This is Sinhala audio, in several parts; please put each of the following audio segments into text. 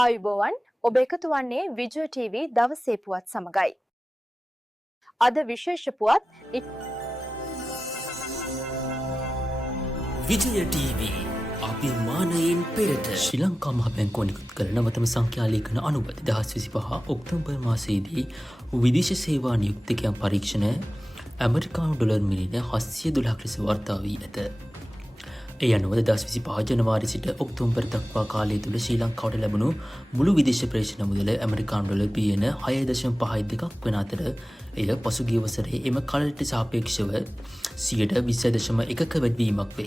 ආයුබෝවන් ඔබ එකතු වන්නේ විජය ටීවී දවසේ පුවත් සමගයි. අද විශේෂ පුවත් විජය ටීවී අභිමානයෙන් පෙරට ශ්‍රී ලංකා මහ බැංකුව නිකුත් කළ නවතම සංඛ්‍යා ලේඛන අනුව 2025 ඔක්තෝබර් මාසයේදී විදේශ සේවා නියුක්තිකයන් පරීක්ෂණ ඇමරිකානු ඩොලර් මිලියන 712ක් ලෙස වාර්තා වී ඇත. ඒ අනුව 2025 ජනවාරි සිට ඔක්තෝබර් දක්වා කාලය තුළ ශ්‍රී ලංකාවට ලැබුණු මුළු විදේශ ප්‍රේෂණ මුදල ඇමරිකානු ඩොලර් බිලියන 6.52ක් වන අතර එය පසුගිය වසරේ එම කාලයට සාපේක්ෂව 20.1ක වැඩිවීමක් වේ.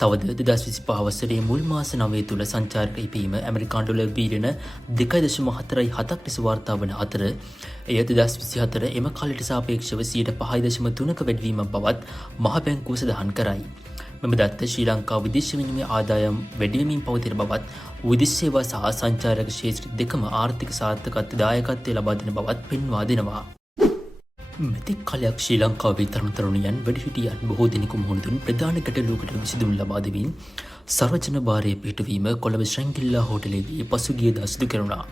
තවද 2025 වසරේ මුල් මාස 9 තුළ සංචාරක ඉපීම ඇමරිකානු ඩොලර් බිලියන 2.47ක් ලෙස වාර්තා වන අතර එය 2024 එම කාලයට සාපේක්ෂව 5.3ක වැඩිවීමක් බවත් මහ බැංකුව සඳහන් කරයි. මෙම දත්ත ශ්‍රී ලංකා විදේශ විනිමය ආදායම් වැඩිවෙමින් පවතින බවත් විදේශ සේවා සහ සංචාරක ක්ෂේත්‍ර දෙකම ආර්ථික සාර්ථකත්වයට දායකත්වය ලබා දෙන බවත් පෙන්වා දෙනවා. මෙතෙක් කාලයක් ශ්‍රී ලංකාවේ තරුණ-තරුණියන් වැඩිහිටියන් බොහෝ දෙනෙකු මුහුණ දුන් ප්‍රධාන ගැටලුවකට විසඳුම් ලබා දෙමින් සර්වජන භාරයේ පිහිටුවීම කොළඹ ශ්‍රැංගිල්ලා හෝටලයේදී පසුගියදා සිදු කෙරුණා.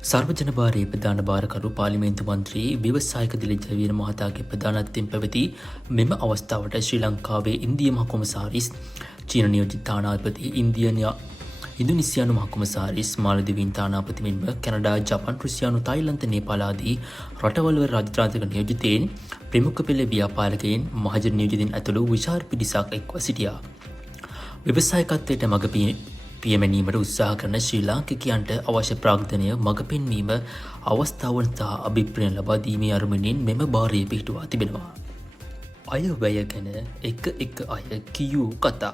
සර්වජන භාරයේ ප්‍රධාන භාරකරු පාර්ලිමේන්තු මන්ත්‍රී ව්‍යවසායක දිලිජ වීර මහතාගේ ප්‍රධානත්වයෙන් පැවති මෙම අවස්ථාවට ශ්‍රී ලංකාවේ ඉන්දිය මහ කොමසාරිස්, චීන නියෝජිත තානාපති, ඉන්දුනීසියානු මහ කොමසාරිස්, මාලදිවයින් තානාපති මෙන්ම කැනඩා, ජපාන්, රුසියානු, තායිලන්ත, නේපාල ආදී රටවල්වල රාජ්‍යාන්තරික නියෝජිතයින්, ප්‍රමුඛ පෙළ ව්‍යාපාරිකයින්, මහජන නියෝජිතයින් ඇතුළු විශාල පිරිසක් එක්ව සිටියා. ව්‍යවසායකත්වයට මඟ පියමැනීමට උත්සාහ කරන ශ්‍රී ලාංකිකයන්ට අවශ්‍ය ප්‍රාග්ධනය මඟ පෙන්වීම අවස්ථාවන් සහ අභිප්‍රයන් ලබා දීමේ අරමුණින් මෙම භාරය පිහිටුවා තිබෙනවා. අයවැය ගැන එක අය කියූ කතා.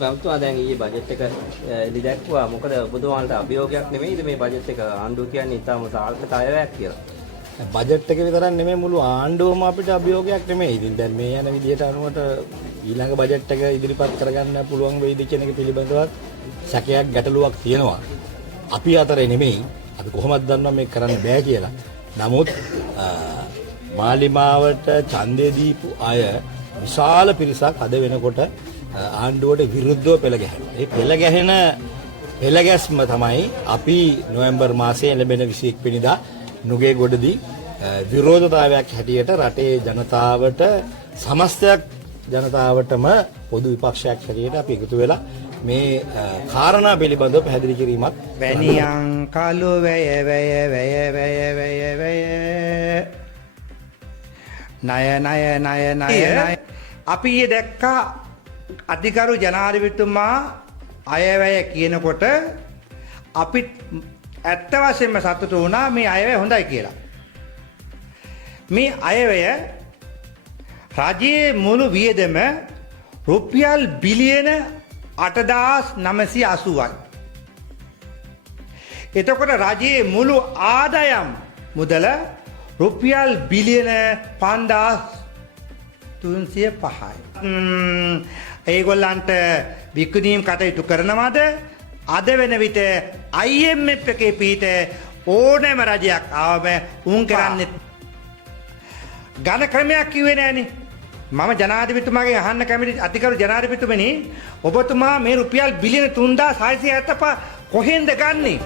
බැංකුව දැන් ඊයේ බජට් එක එලි දැක්වුවා. මොකද ඔබතුමාලට අභියෝගයක් නෙමෙයිද මේ බජට් එක ආණ්ඩුව කියන්නේ ඉතාම සාර්ථක අයවැයක් කියලා? බජට් එක විතරක් නෙමෙයි මුළු ආණ්ඩුවම අපිට අභියෝගයක් නෙමෙයි. ඉතින් දැන් මේ යන විදිහට අනුවට ඊළඟ බජට් එක ඉදිරිපත් කරගන්න පුළුවන් වෙයිද කියන එක පිළිබඳවත් සැකයක් ගැටලුවක් තියෙනවා. අපි අතරේ නෙමෙයි. අපි කොහොමද දන්නවා මේක කරන්න බෑ කියලා. නමුත් මාලිමාවට ඡන්දය දීපු අය විශාල පිරිසක් අද වෙනකොට ආණ්ඩුවට විරුද්ධව පෙළ ගැහෙනවා. ඒ පෙළ ගැස්ම තමයි අපි නොවැම්බර් මාසයේ ලැබෙන 21 වෙනිදා නුගේගොඩදී විරෝධතාවයක් හැටියට රටේ ජනතාවට සමස්තයක් ජනතාවටම පොදු විපක්ෂයක් හැටියට අපි එකතු වෙලා මේ කාරණා පිළිබඳව පැහැදිලි කිරීමක් වැනියන් කළු වැය ණය අපි දැක්කා අධිකරු ජනාධිපතිතුමා අයවැය කියනකොට අපි ඇත්ත වශයෙන්ම සතුටු වුණා මේ අයවැය හොඳයි කියලා. මේ අයවැය රජයේ මුළු වියදම රුපියල් බිලියන 8,980යි. එතකොට රජයේ මුළු ආදායම් මුදල රුපියල් බිලියන 5,305යි. ඒගොල්ලන්ට විකුණීම් කටයුතු කරනවද? අද වෙන විට IMF එකේ පිට ඕනෑම රජයක් ආවම උන් කරන්නේ ඝන ක්‍රමයක් කිව්වේ නෑනේ. මම ජනාධිපතිතුමාගෙන් අහන්න කැමති අධිකරු ජනාධිපතිතුමනි, ඔබතුමා මේ රුපියල් බිලියන 3,675 කොහෙන්ද ගන්නේ?